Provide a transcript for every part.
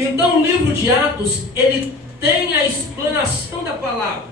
Então o livro de Atos, ele tem a explanação da palavra.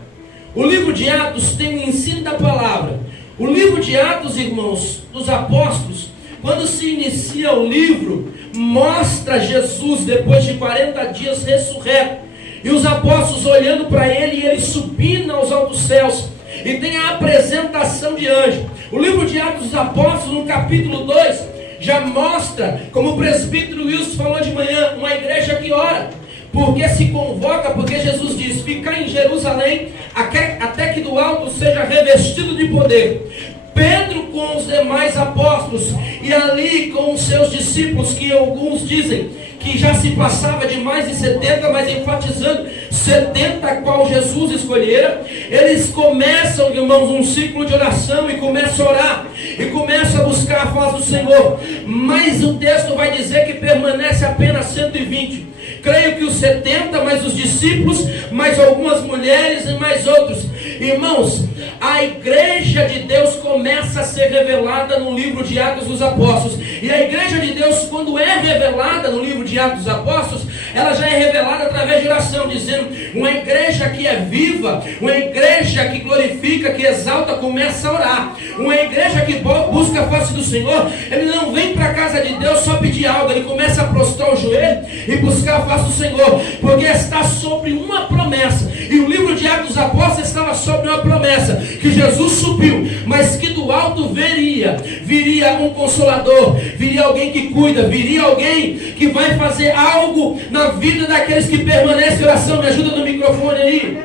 O livro de Atos tem o ensino da palavra. O livro de Atos, irmãos, dos apóstolos, quando se inicia o livro, mostra Jesus depois de 40 dias ressurreto. E os apóstolos olhando para ele e ele subindo aos altos céus. E tem a apresentação de anjo. O livro de Atos dos Apóstolos, no capítulo 2, já mostra, como o presbítero Wilson falou de manhã, uma igreja que ora. Porque se convoca, porque Jesus diz, ficar em Jerusalém, até que do alto seja revestido de poder. Pedro com os demais apóstolos, e ali com os seus discípulos, que alguns dizem que já se passava de mais de 70, mas enfatizando 70 qual Jesus escolhera. Eles começam, irmãos, um ciclo de oração e começam a orar, e começam a buscar a face do Senhor. Mas o texto vai dizer que permanece apenas 120. Creio que os 70, mais os discípulos, mais algumas mulheres e mais outros. Irmãos, a igreja de Deus começa a ser revelada no livro de Atos dos Apóstolos. E a igreja de Deus, quando é revelada no livro de Atos dos Apóstolos, ela já é revelada através de oração, dizendo, uma igreja que é viva, uma igreja que glorifica, que exalta, começa a orar. Uma igreja que busca a face do Senhor, ele não vem para a casa de Deus só pedir algo, ele começa a prostrar o joelho e buscar a face do Senhor, porque está sobre uma promessa. E o livro de Atos dos Apóstolos estava sobre uma promessa, que Jesus subiu, mas que do alto viria um consolador, viria alguém que cuida, viria alguém que vai fazer algo na vida daqueles que permanecem em oração. Me ajuda no microfone aí.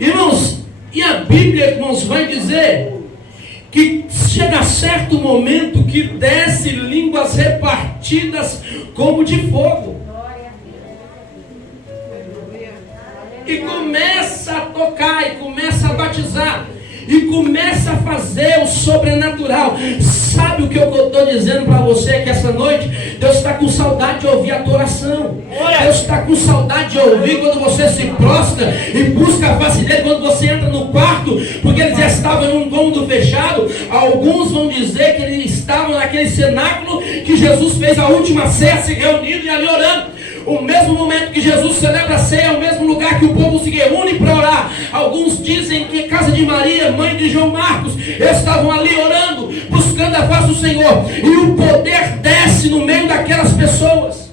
Irmãos, e a Bíblia, irmãos, vai dizer que chega certo momento que desce línguas repartidas como de fogo. E começa a tocar, e começa a batizar, e começa a fazer o sobrenatural. Sabe o que eu estou dizendo para você? Que essa noite Deus está com saudade de ouvir a tua oração. Deus está com saudade de ouvir quando você se prostra e busca a face dele, quando você entra no quarto, porque eles estavam em um cômodo fechado. Alguns vão dizer que eles estavam naquele cenáculo que Jesus fez a última ceia, se reunindo e ali orando. O mesmo momento que Jesus celebra a ceia, é o mesmo lugar que o povo se reúne para orar. Alguns dizem que a casa de Maria, mãe de João Marcos, estavam ali orando, buscando a face do Senhor. E o poder desce no meio daquelas pessoas.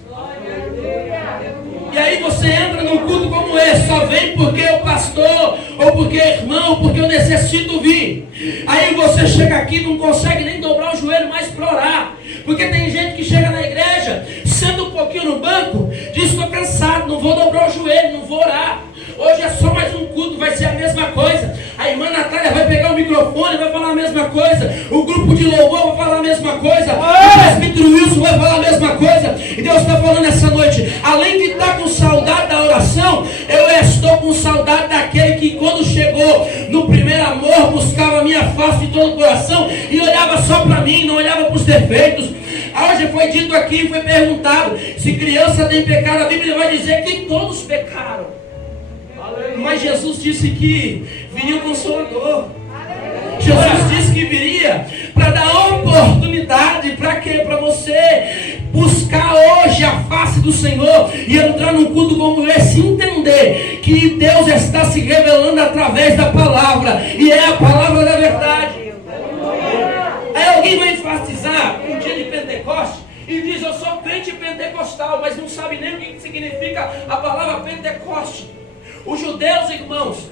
E aí você entra num culto como esse, só vem porque o pastor, ou porque irmão, ou porque eu necessito vir. Aí você chega aqui e não consegue nem dobrar o joelho mais para orar. Porque tem gente que chega na igreja, senta um pouquinho no banco, diz, estou cansado, não vou dobrar o joelho, não vou orar. Hoje é só mais um culto, vai ser a mesma coisa. A irmã Natália vai pegar o microfone, vai falar a mesma coisa. O grupo de louvor vai falar a mesma coisa. O presbítero Wilson vai falar a mesma coisa. E Deus está falando essa noite, além de estar com saudade da oração, eu estou com saudade daquele que quando chegou no primeiro amor, buscava a minha face de todo o coração e olhava só para mim, não olhava para os defeitos. Hoje foi dito aqui, foi perguntado, se criança tem pecado, a Bíblia vai dizer que todos pecaram. Mas Jesus disse que viria o Consolador. Jesus disse que viria para dar oportunidade. Para quê? Para você buscar hoje a face do Senhor e entrar num culto como esse, entender que Deus está se revelando através da palavra, e é a palavra da verdade. Aí alguém vai enfatizar um dia de Pentecoste e diz, eu sou crente pentecostal, mas não sabe nem o que significa a palavra Pentecoste. Os judeus, irmãos,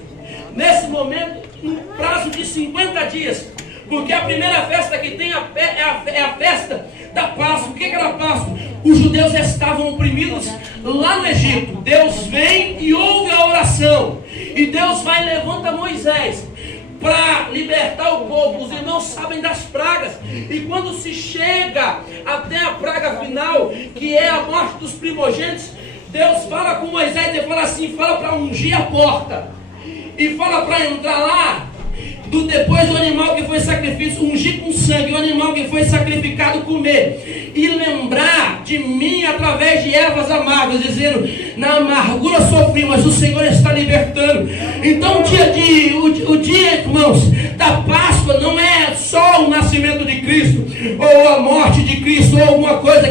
nesse momento, no prazo de 50 dias, porque a primeira festa que tem é a festa da Páscoa. O que era a Páscoa? Os judeus estavam oprimidos lá no Egito. Deus vem e ouve a oração, e Deus vai e levanta Moisés para libertar o povo. Os irmãos sabem das pragas, e quando se chega até a praga final, que é a morte dos primogênitos, Deus fala com Moisés e fala assim, fala para ungir a porta, e fala para entrar lá, depois do animal que foi sacrifício, ungir com sangue, o animal que foi sacrificado, comer, e lembrar de mim através de ervas amargas, dizendo, na amargura sofri, mas o Senhor está libertando. Então o dia, irmãos, da Páscoa não é só o nascimento de Cristo, ou a morte de Cristo, ou alguma coisa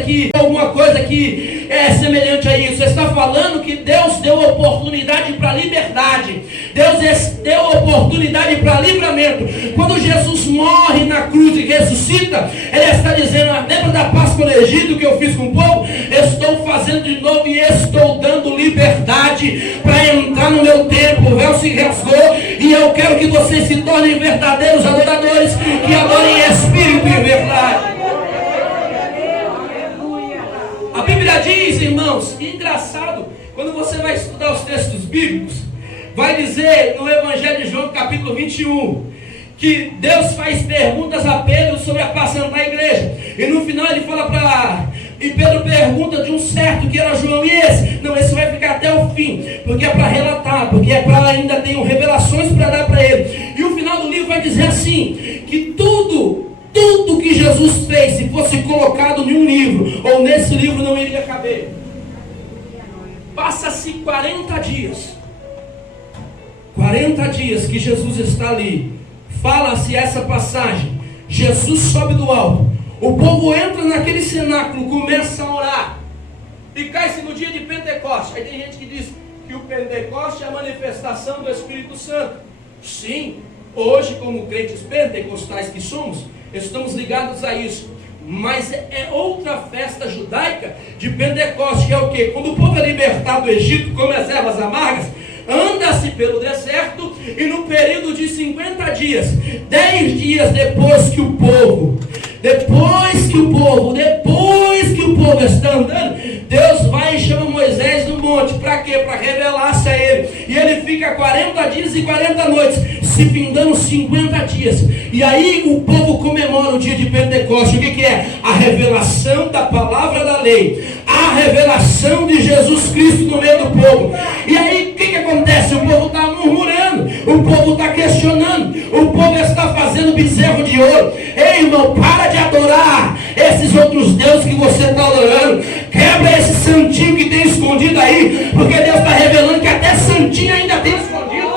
que é semelhante a isso. Está falando que Deus deu oportunidade para liberdade. Deus deu oportunidade para livramento. Quando Jesus morre na cruz e ressuscita, Ele está dizendo: lembra da Páscoa no Egito que eu fiz com o povo? Eu estou fazendo de novo e estou dando liberdade para entrar no meu tempo. O véu se rasgou e eu quero que vocês se tornem verdadeiros adoradores, que adorem em espírito e em verdade. A Bíblia diz, irmãos, e engraçado, quando você vai estudar os textos bíblicos, vai dizer no Evangelho de João, capítulo 21, que Deus faz perguntas a Pedro sobre apacentar a igreja. E no final ele fala e Pedro pergunta de um certo que era João, e esse? Não, esse vai ficar até o fim, porque é para relatar, porque é para ainda ter revelações para dar para ele. E o final do livro vai dizer assim, que tudo que Jesus fez, se fosse colocado em um livro, ou nesse livro, não iria caber. Passa-se 40 dias. 40 dias que Jesus está ali. Fala-se essa passagem. Jesus sobe do alto. O povo entra naquele cenáculo, começa a orar. E cai-se no dia de Pentecostes. Aí tem gente que diz que o Pentecostes é a manifestação do Espírito Santo. Sim, hoje, como crentes pentecostais que somos, estamos ligados a isso. Mas é outra festa judaica de Pentecostes, que é o quê? Quando o povo é libertado do Egito, come as ervas amargas, anda-se pelo deserto, e no período de 50 dias, 10 dias depois que o povo está andando, Deus vai e chama Moisés no monte. Para quê? Para revelar-se a ele. E ele fica 40 dias e 40 noites, se findando 50 dias. E aí o povo comemora o dia de Pentecostes. O que é? A revelação da palavra da lei, a revelação de Jesus Cristo no meio do povo. E aí o que acontece? O povo está murmurando, o povo está questionando, o povo está fazendo bezerro de ouro. Ei, irmão, para de adorar esses outros deuses que você está adorando. Quebra esse santinho que tem escondido aí, porque Deus está revelando que até santinho ainda tem escondido.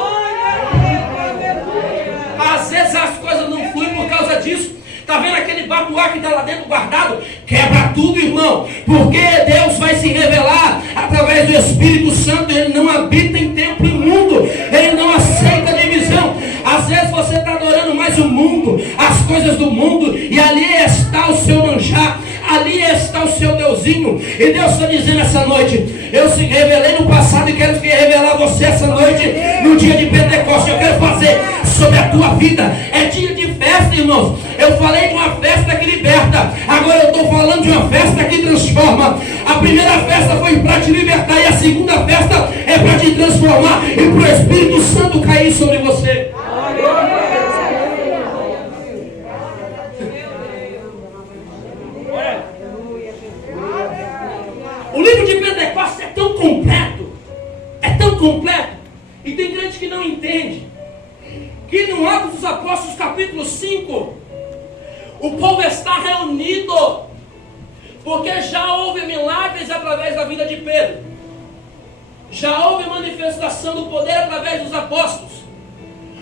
Às vezes as coisas não fluem por causa disso. Está vendo aquele babuá que está lá dentro guardado? Quebra tudo, irmão, porque Deus vai se revelar através do Espírito Santo. Ele não habita em templo imundo, Ele não aceita divisão. Às vezes você está adorando mais o mundo, as coisas do mundo, e ali está o seu manjar, ali está o seu Deusinho. E Deus está dizendo essa noite: eu se revelei no passado e quero revelar você essa noite, no dia de Pentecostes. Eu quero fazer sobre a tua vida. É dia de festa, irmãos. Eu falei de uma festa que liberta, agora eu estou falando de uma festa que transforma. A primeira festa foi para te libertar, e a segunda festa é para te transformar e para o Espírito Santo cair sobre você. O livro de Pentecostes é tão completo, e tem gente que não entende que no Atos dos Apóstolos, capítulo 5, o povo está reunido, porque já houve milagres através da vida de Pedro, já houve manifestação do poder através dos apóstolos.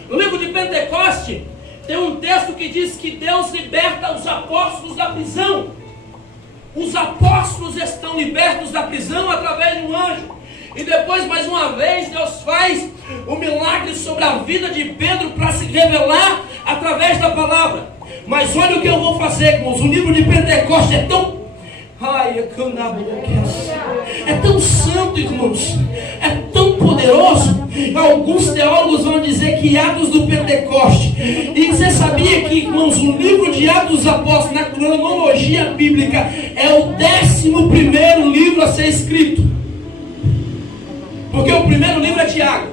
No livro de Pentecostes tem um texto que diz que Deus liberta os apóstolos da prisão. Os apóstolos estão libertos da prisão através de um anjo. E depois, mais uma vez, Deus faz o milagre sobre a vida de Pedro para se revelar através da palavra. Mas olha o que eu vou fazer, irmãos. O livro de Pentecostes é tão santo, irmãos. É tão poderoso. Alguns teólogos vão dizer que Atos do Pentecoste. E você sabia que, irmãos, o livro de Atos dos Apóstolos, na cronologia bíblica, é o 11º livro a ser escrito. Porque o primeiro livro é Tiago.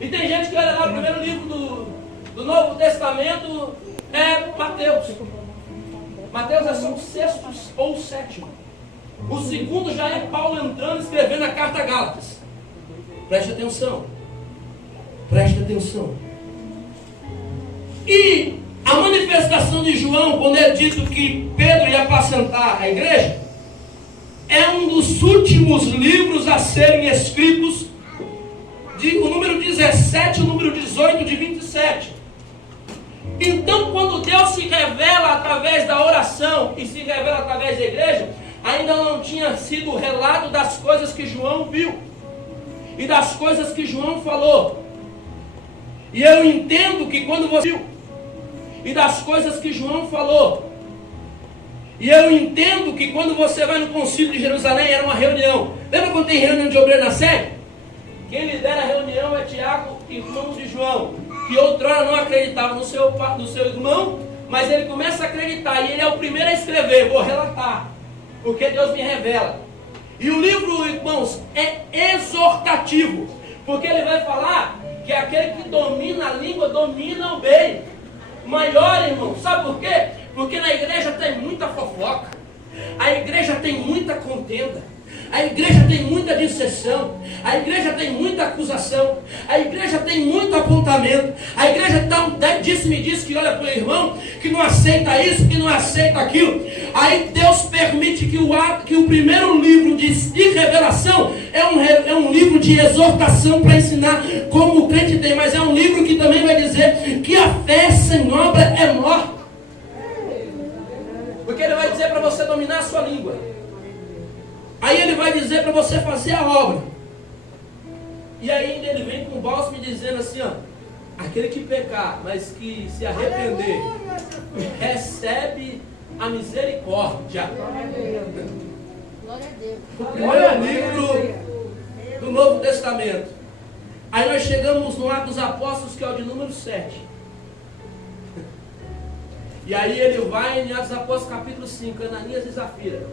E tem gente que olha lá, o primeiro livro do Novo Testamento é Mateus. Mateus é só o 6º ou o 7º. O segundo já é Paulo entrando, escrevendo a carta a Gálatas. Preste atenção. Preste atenção. E a manifestação de João, quando é dito que Pedro ia apacentar a igreja, é um dos últimos livros a serem escritos, o número 17 e o número 18 de 27. Então, quando Deus se revela através da oração e se revela através da igreja, ainda não tinha sido o relato das coisas que João viu e das coisas que João falou. E eu entendo que quando você viu e das coisas que João falou, e eu entendo que quando você vai no concílio de Jerusalém, era uma reunião. Lembra quando tem reunião de obreiro na sede? Quem lidera a reunião é Tiago, irmão de João, que outrora não acreditava no seu irmão, mas ele começa a acreditar, e ele é o primeiro a escrever. Vou relatar, porque Deus me revela. E o livro, irmãos, é exortativo, porque ele vai falar que aquele que domina a língua, domina o bem. Maior, irmão, sabe por quê? Porque na igreja tem muita fofoca, a igreja tem muita contenda, a igreja tem muita dissensão, a igreja tem muita acusação, a igreja tem muito apontamento, a igreja me disse que olha para o irmão, que não aceita isso, que não aceita aquilo. Aí Deus permite que o primeiro livro de revelação é um livro de exortação para ensinar como o crente tem, mas é um livro que também vai dizer que a fé sem obra é morta. Porque ele vai dizer para você dominar a sua língua. Aí ele vai dizer para você fazer a obra. E ainda ele vem com o bálsamo dizendo assim, ó, aquele que pecar, mas que se arrepender, recebe a misericórdia. Glória a Deus. O primeiro livro do Novo Testamento. Aí nós chegamos no Atos dos Apóstolos, que é o de número 7. E aí ele vai em Atos dos Apóstolos capítulo 5, Ananias e Zafira.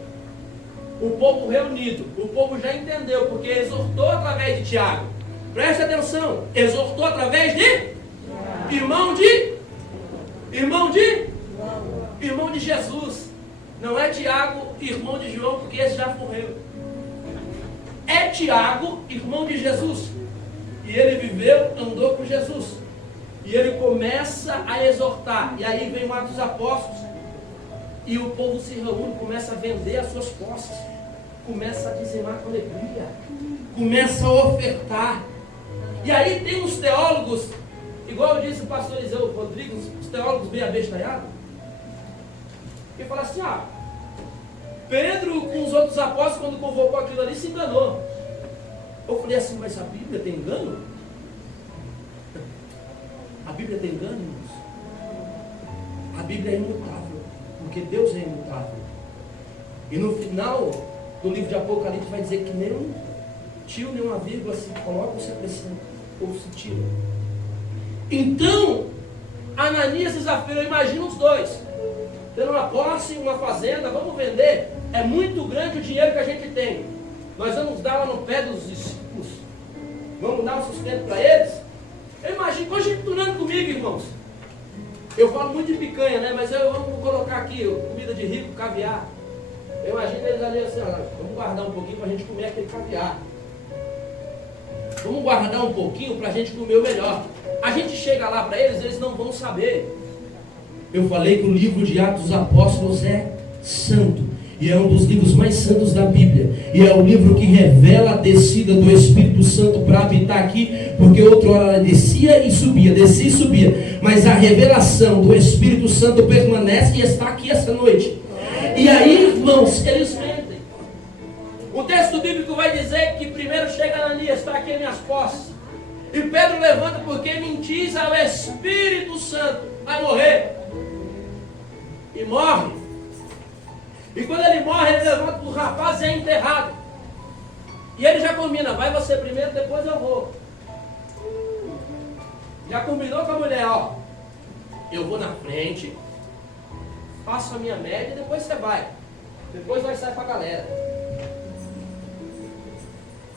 O povo reunido, o povo já entendeu, porque exortou através de Tiago. Preste atenção, exortou através de irmão de Jesus. Não é Tiago, irmão de João, porque esse já morreu. É Tiago, irmão de Jesus. E ele viveu, andou com Jesus. E ele começa a exortar. E aí vem o Atos dos Apóstolos. E o povo se reúne, começa a vender as suas posses. Começa a dizimar com alegria. Começa a ofertar. E aí tem uns teólogos, igual disse o pastor Eliseu Rodrigues, os teólogos bem abestalhados, que falam assim, Pedro com os outros apóstolos, quando convocou aquilo ali, se enganou. Eu falei assim, mas a Bíblia tem engano? A Bíblia tem engano, irmãos? A Bíblia é imutável, porque Deus é imutável. E no final do livro de Apocalipse vai dizer que nem um tio, nem uma vírgula se coloca ou se acrescenta, ou se tira. Então, Ananias e Zafira, imagina os dois, tendo uma posse, uma fazenda, vamos vender, é muito grande o dinheiro que a gente tem, nós vamos dar lá no pé dos discípulos, vamos dar o sustento para eles. Eu imagino, conjecturando comigo, irmãos, eu falo muito de picanha, né? Mas vamos colocar aqui, comida de rico, caviar. Eu imagino eles ali assim, vamos guardar um pouquinho para a gente comer aquele caviar. Vamos guardar um pouquinho para a gente comer o melhor. A gente chega lá para eles, eles não vão saber. Eu falei que o livro de Atos dos Apóstolos é santo. E é um dos livros mais santos da Bíblia. E é o livro que revela a descida do Espírito Santo para habitar aqui. Porque outra hora ela descia e subia, descia e subia. Mas a revelação do Espírito Santo permanece e está aqui essa noite. E aí, irmãos, eles mentem. O texto bíblico vai dizer que primeiro chega Ananias, está aqui em minhas posses. E Pedro levanta porque mentis ao Espírito Santo. Vai morrer. E morre. E quando ele morre, ele levanta o rapaz e é enterrado. E ele já combina, vai você primeiro, depois eu vou. Já combinou com a mulher, eu vou na frente, faço a minha média e depois você vai. Depois vai sair para a galera.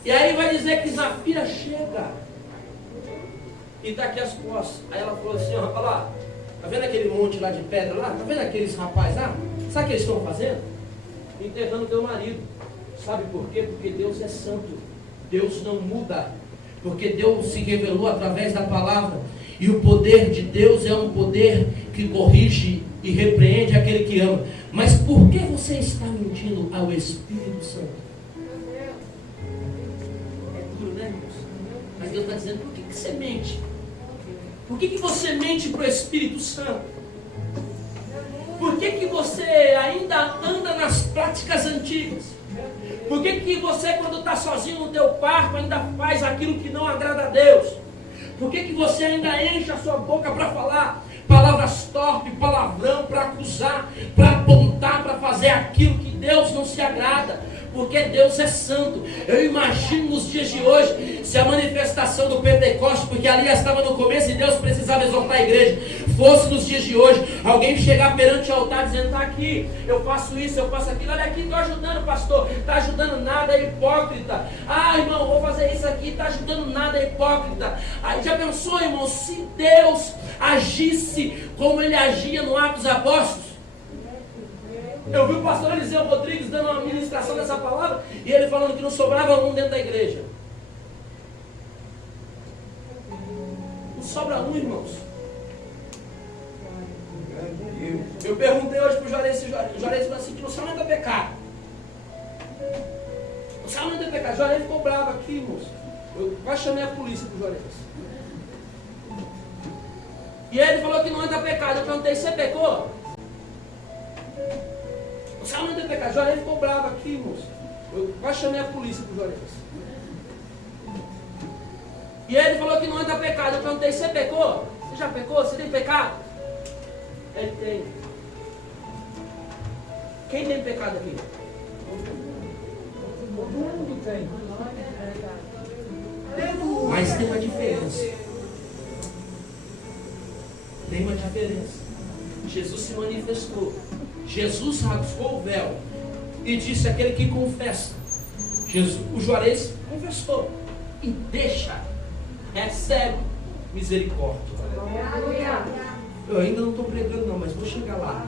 E aí vai dizer que Zafira chega. E está aqui as posses. Aí ela falou assim, olha lá, tá vendo aquele monte lá de pedra lá? Tá vendo aqueles rapazes lá? Sabe o que eles estão fazendo? Enterrando teu marido. Sabe por quê? Porque Deus é santo. Deus não muda. Porque Deus se revelou através da palavra. E o poder de Deus é um poder que corrige e repreende aquele que ama. Mas por que você está mentindo ao Espírito Santo? É duro, né, irmãos? Mas Deus está dizendo, por que você mente? Por que você mente para o Espírito Santo? Por que você ainda anda nas práticas antigas? Por que você, quando está sozinho no teu quarto, ainda faz aquilo que não agrada a Deus? Por que você ainda enche a sua boca para falar palavras torpes, palavrão, para acusar, para apontar, para fazer aquilo que Deus não se agrada? Porque Deus é santo. Eu imagino nos dias de hoje, se a manifestação do Pentecostes, porque ali já estava no começo e Deus precisava exortar a igreja, fosse nos dias de hoje, alguém chegar perante o altar dizendo, está aqui, eu faço isso, eu faço aquilo, olha aqui, estou ajudando, pastor, está ajudando nada, é hipócrita. Ah, irmão, vou fazer isso aqui, está ajudando nada, é hipócrita. Aí já pensou, irmão, se Deus agisse como ele agia no Atos dos Apóstolos? Eu vi o pastor Eliseu Rodrigues dando uma ministração dessa palavra e ele falando que não sobrava um dentro da igreja. Não sobra um, irmãos. Eu perguntei hoje para o Juarez, o Juarez falou assim, que não sabe é pecado. Não sabe é pecado. O Juarez ficou bravo aqui, irmãos. Eu quase chamei a polícia para o Juarez. E ele falou que não entra pecado. Eu perguntei, você pecou? O Salmo não tem pecado. Juarez ficou bravo aqui, moço. Eu quase chamei a polícia pro Juarez. E ele falou que não entra pecado. Eu perguntei, você pecou? Você já pecou? Você tem pecado? Ele tem. Quem tem pecado aqui? Todo mundo tem. Mas tem uma diferença. Tem uma diferença. Jesus se manifestou. Jesus rasgou o véu e disse aquele que confessa. O Juarez confessou e deixa, recebe misericórdia. Eu ainda não estou pregando não, mas vou chegar lá.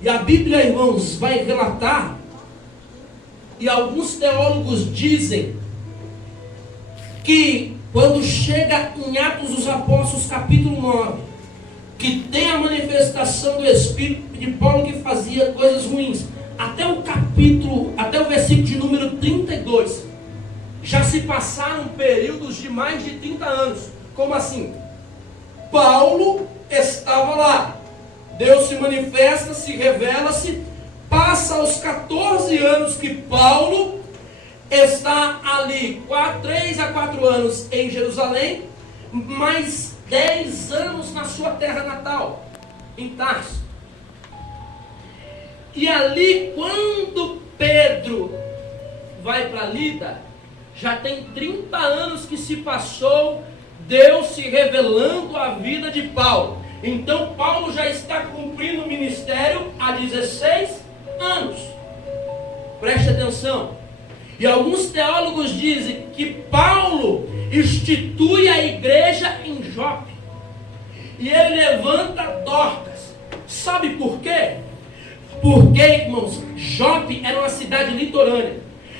E a Bíblia, irmãos, vai relatar, e alguns teólogos dizem que quando chega em Atos dos Apóstolos capítulo 9, que tem a manifestação do Espírito de Paulo que fazia coisas ruins, até o versículo de número 32, já se passaram períodos de mais de 30 anos. Como assim? Paulo estava lá, Deus se manifesta, se revela-se, passa os 14 anos que Paulo está ali, 3 a 4 anos em Jerusalém, mais 10 anos na sua terra natal, em Tarso. E ali, quando Pedro vai para Lida, já tem 30 anos que se passou, Deus se revelando a vida de Paulo. Então Paulo já está cumprindo o ministério há 16 anos. Preste atenção. E alguns teólogos dizem que Paulo institui a igreja em Jope. E ele levanta Dorcas. Sabe por quê? Porque, irmãos, Jope era uma cidade litorânea.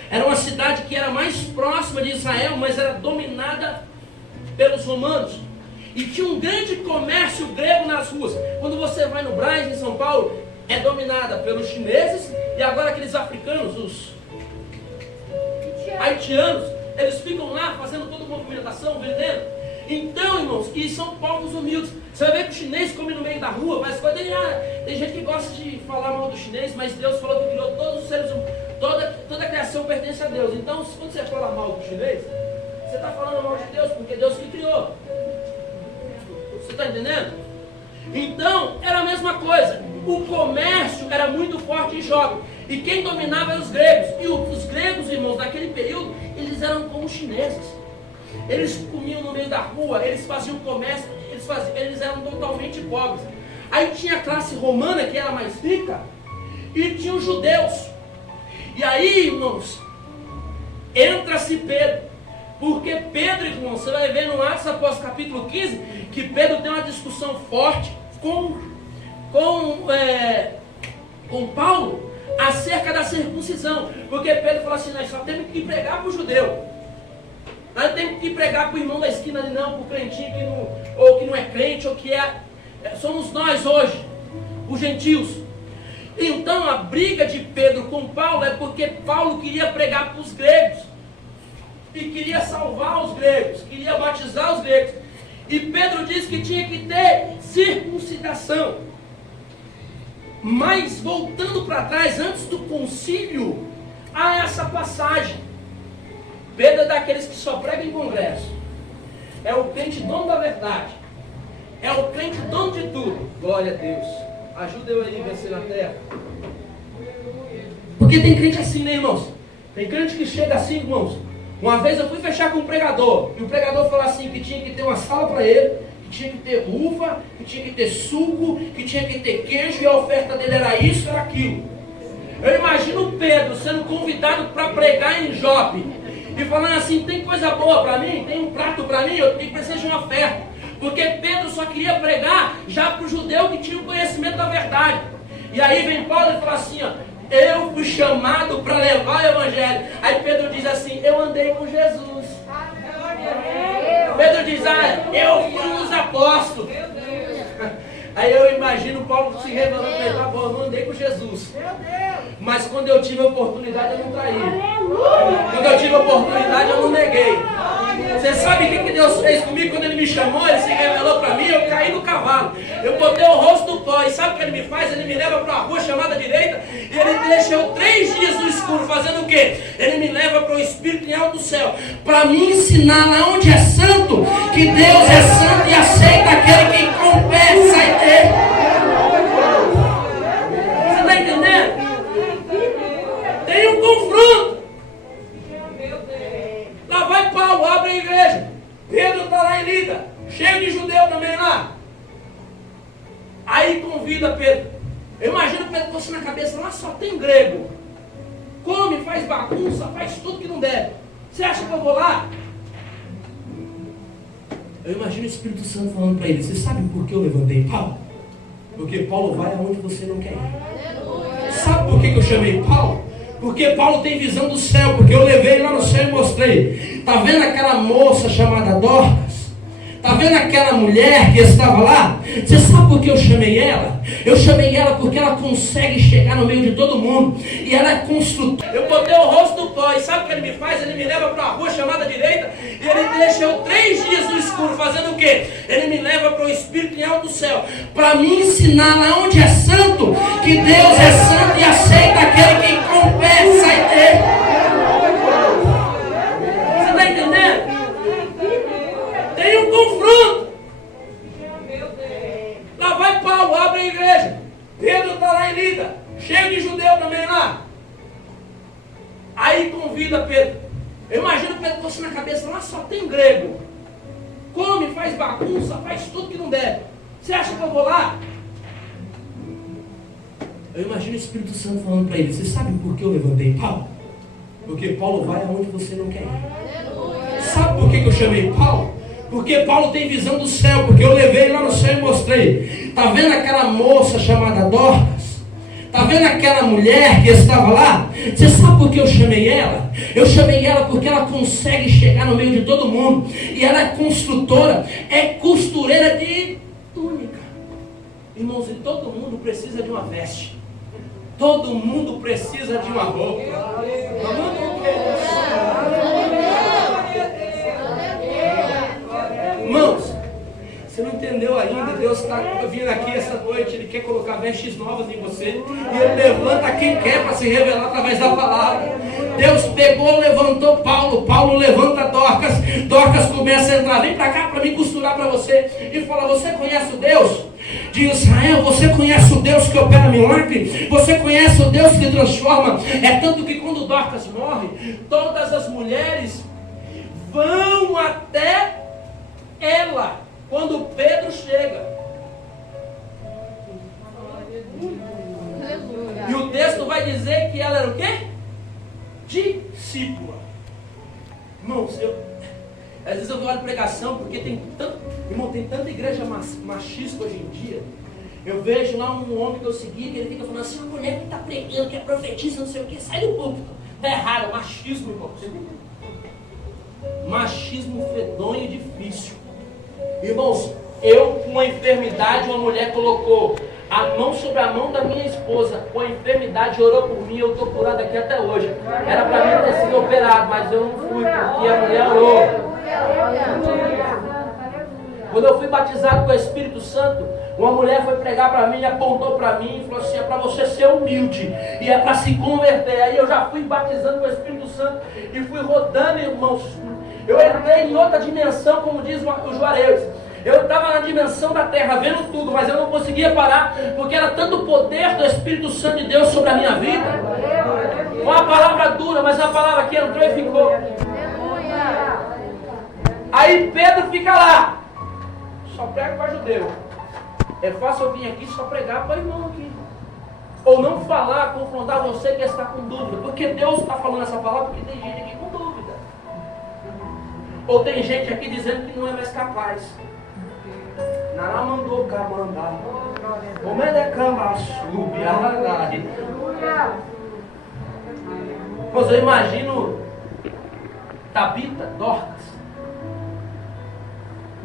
Era uma cidade que era mais próxima de Israel, mas era dominada pelos romanos. E tinha um grande comércio grego nas ruas. Quando você vai no Brás, em São Paulo, é dominada pelos chineses e agora aqueles africanos, os haitianos, eles ficam lá fazendo toda a movimentação, vendendo. Então, irmãos, e são povos humildes. Você vai ver que o chinês come no meio da rua, mas tem gente que gosta de falar mal do chinês, mas Deus falou que criou todos os seres humanos, toda a criação pertence a Deus. Então, quando você fala mal do chinês, você está falando mal de Deus, porque Deus que criou. Você está entendendo? Então, era a mesma coisa. O comércio era muito forte em Jope. E quem dominava eram os gregos. E os gregos, irmãos, naquele período, eles eram como os chineses. Eles comiam no meio da rua, eles faziam comércio, eles eram totalmente pobres. Aí tinha a classe romana, que era mais rica, e tinha os judeus. E aí, irmãos, entra-se Pedro. Porque Pedro, irmão, você vai ver no Atos após capítulo 15, que Pedro tem uma discussão forte com Paulo acerca da circuncisão. Porque Pedro falou assim, nós só temos que pregar para o judeu. Nós não temos que pregar para o irmão da esquina ali não, para o crentinho que não, ou que não é crente, ou que somos nós hoje, os gentios. Então a briga de Pedro com Paulo é porque Paulo queria pregar para os gregos. e queria salvar os gregos, queria batizar os gregos. E Pedro disse que tinha que ter circuncidação. Mas voltando para trás, antes do concílio, há essa passagem. Pedro é daqueles que só pregam em congresso. É o crente dono da verdade. É o crente dono de tudo. Glória a Deus. Ajuda eu aí a vencer na terra. Porque tem crente assim, né, irmãos? Tem crente que chega assim, irmãos. Uma vez eu fui fechar com um pregador. E o pregador falou assim, que tinha que ter uma sala para ele, que tinha que ter uva, que tinha que ter suco, que tinha que ter queijo. E a oferta dele era isso, era aquilo. Eu imagino Pedro sendo convidado para pregar em Jope. E falando assim, tem coisa boa para mim? Tem um prato para mim? Eu preciso de uma oferta. Porque Pedro só queria pregar já para o judeu que tinha o conhecimento da verdade. E aí vem Paulo e fala assim, ó, eu fui chamado para levar o evangelho. Aí Pedro diz assim, eu andei com Jesus. Pedro diz, eu fui um dos apóstolos. Aí eu imagino Paulo se revelando para ele, tá bom, eu não andei com Jesus. Mas quando eu tive a oportunidade, eu não traí. Quando eu tive a oportunidade, eu não neguei. Você sabe o que Deus fez comigo quando Ele me chamou? Ele se revelou para mim, eu caí no cavalo. Eu botei o rosto no pó. E sabe o que Ele me faz? Ele me leva para uma rua chamada direita. E Ele deixa eu 3 dias no escuro. Fazendo o quê? Ele me leva para o Espírito em alto do céu. Para me ensinar lá onde é santo, que Deus é santo e aceita aquele que confessa a Ele. Você está entendendo? Tem um confronto. Lá vai Paulo, abre a igreja. Pedro está lá em Lida, cheio de judeu também lá. Aí convida Pedro. Eu imagino Pedro com isso na cabeça, lá só tem grego. Come, faz bagunça, faz tudo que não deve. Você acha que eu vou lá? Eu imagino o Espírito Santo falando para ele, você sabe por que eu levantei Paulo? Porque Paulo vai aonde você não quer ir. Sabe por que eu chamei Paulo? Porque Paulo tem visão do céu, porque eu levei lá no céu e mostrei. Está vendo aquela moça chamada Dorcas? Está vendo aquela mulher que estava lá? Você sabe por que eu chamei ela? Eu chamei ela porque ela consegue chegar no meio de todo mundo. E ela é construtora. Eu botei o rosto no pó. E sabe o que ele me faz? Ele me leva para uma rua chamada direita. E ele deixa eu 3 dias no escuro. Fazendo o quê? Ele me leva para o Espírito em alto do céu. Para me ensinar lá onde é santo, que Deus é santo e aceita aquele que confessa a Ele. Você está entendendo? Tem um confronto. Lá vai Paulo, abre a igreja. Pedro está lá em Lida, cheio de judeu também lá. Aí convida Pedro. Eu imagino Pedro com isso na cabeça, lá só tem grego. Come, faz bagunça, faz tudo que não deve. Você acha que eu vou lá? Eu imagino o Espírito Santo falando para ele, você sabe por que eu levantei Paulo? Porque Paulo vai aonde você não quer ir. Sabe por que eu chamei Paulo? Porque Paulo tem visão do céu, porque eu levei lá no céu e mostrei. Está vendo aquela moça chamada Dorcas? Está vendo aquela mulher que estava lá? Você sabe por que eu chamei ela? Eu chamei ela porque ela consegue chegar no meio de todo mundo. E ela é construtora, é costureira de túnica. Irmãos, e todo mundo precisa de uma veste. Todo mundo precisa de uma roupa. Irmãos, você não entendeu ainda? Deus está vindo aqui essa noite. Ele quer colocar vestes novas em você. E Ele levanta quem quer para se revelar através da palavra. Deus pegou, levantou Paulo. Paulo levanta Dorcas. Dorcas começa a entrar. Vem para cá para mim costurar para você. E fala, você conhece o Deus de Israel? Você conhece o Deus que opera milagre? Você conhece o Deus que transforma? É tanto que quando Dorcas morre, todas as mulheres vão até ela, quando Pedro chega. E o texto vai dizer que ela era o quê? Discípula. Irmãos, às vezes eu olho pregação porque tem tanta igreja machista hoje em dia. Eu vejo lá um homem que eu segui, que ele fica falando assim, a mulher que está pregando, que é profetisa, não sei o que, sai do púlpito. Está errado, machismo, irmão. Machismo fedonho e difícil. Irmãos, eu com uma enfermidade, uma mulher colocou a mão sobre a mão da minha esposa, com a enfermidade, orou por mim, eu estou curado aqui até hoje. Era para mim ter sido operado, mas eu não fui, porque a mulher orou. Quando eu fui batizado com o Espírito Santo, uma mulher foi pregar para mim, apontou para mim e falou assim: é para você ser humilde e é para se converter. Aí eu já fui batizando com o Espírito Santo e fui rodando, irmãos. Eu entrei em outra dimensão, como diz o Juarez. Eu estava na dimensão da terra, vendo tudo, mas eu não conseguia parar, porque era tanto o poder do Espírito Santo de Deus sobre a minha vida. Uma palavra dura, mas a palavra que entrou e ficou. Aí Pedro fica lá. Só prega para judeu. É fácil eu vir aqui só pregar para irmão aqui. Ou não falar, confrontar você que está com dúvida. Porque Deus está falando essa palavra porque tem gente aqui com dúvida. Ou tem gente aqui dizendo que não é mais capaz. Naramandou camandá. O melecamba sube a. Pois eu imagino Tabita, Dorcas.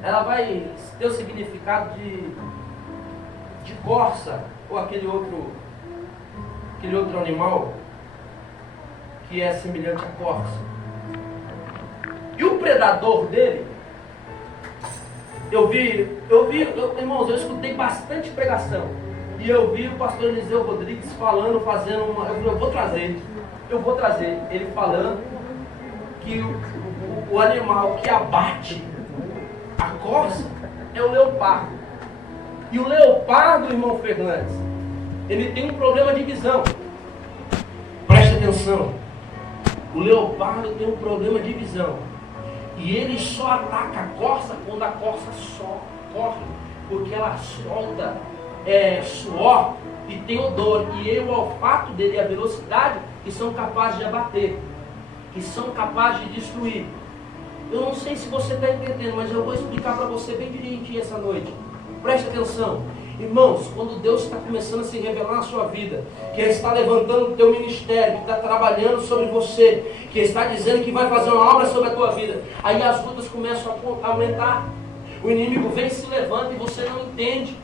Ela vai ter o significado de corça, ou aquele outro animal que é semelhante à corça. E o predador dele, irmãos, eu escutei bastante pregação. E eu vi o pastor Eliseu Rodrigues falando, fazendo uma. Eu vou trazer ele falando que o animal que abate a corça é o leopardo. E o leopardo, irmão Fernandes, ele tem um problema de visão. Preste atenção. O leopardo tem um problema de visão. E ele só ataca a corça quando a corça só corre. Porque ela solta suor e tem odor. E o olfato dele e a velocidade que são capazes de abater. Que são capazes de destruir. Eu não sei se você está entendendo, mas eu vou explicar para você bem direitinho essa noite. Preste atenção. Irmãos, quando Deus está começando a se revelar na sua vida, que Ele está levantando o teu ministério, que está trabalhando sobre você, que está dizendo que vai fazer uma obra sobre a tua vida, aí as lutas começam a aumentar. O inimigo vem e se levanta e você não entende.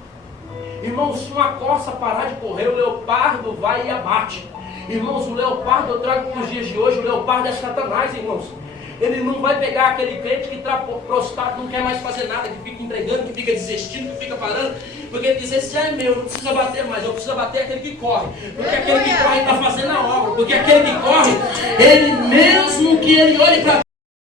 Irmãos, se uma corça parar de correr, o leopardo vai e abate. Irmãos, o leopardo, eu trago para os dias de hoje, o leopardo é Satanás, irmãos. Ele não vai pegar aquele crente que está prostrado, não quer mais fazer nada, que fica entregando, que fica desistindo, que fica parando, porque ele diz: esse já é meu, não precisa bater mais, eu preciso bater aquele que corre, porque aquele que corre está fazendo a obra, porque aquele que corre, ele mesmo que ele olhe para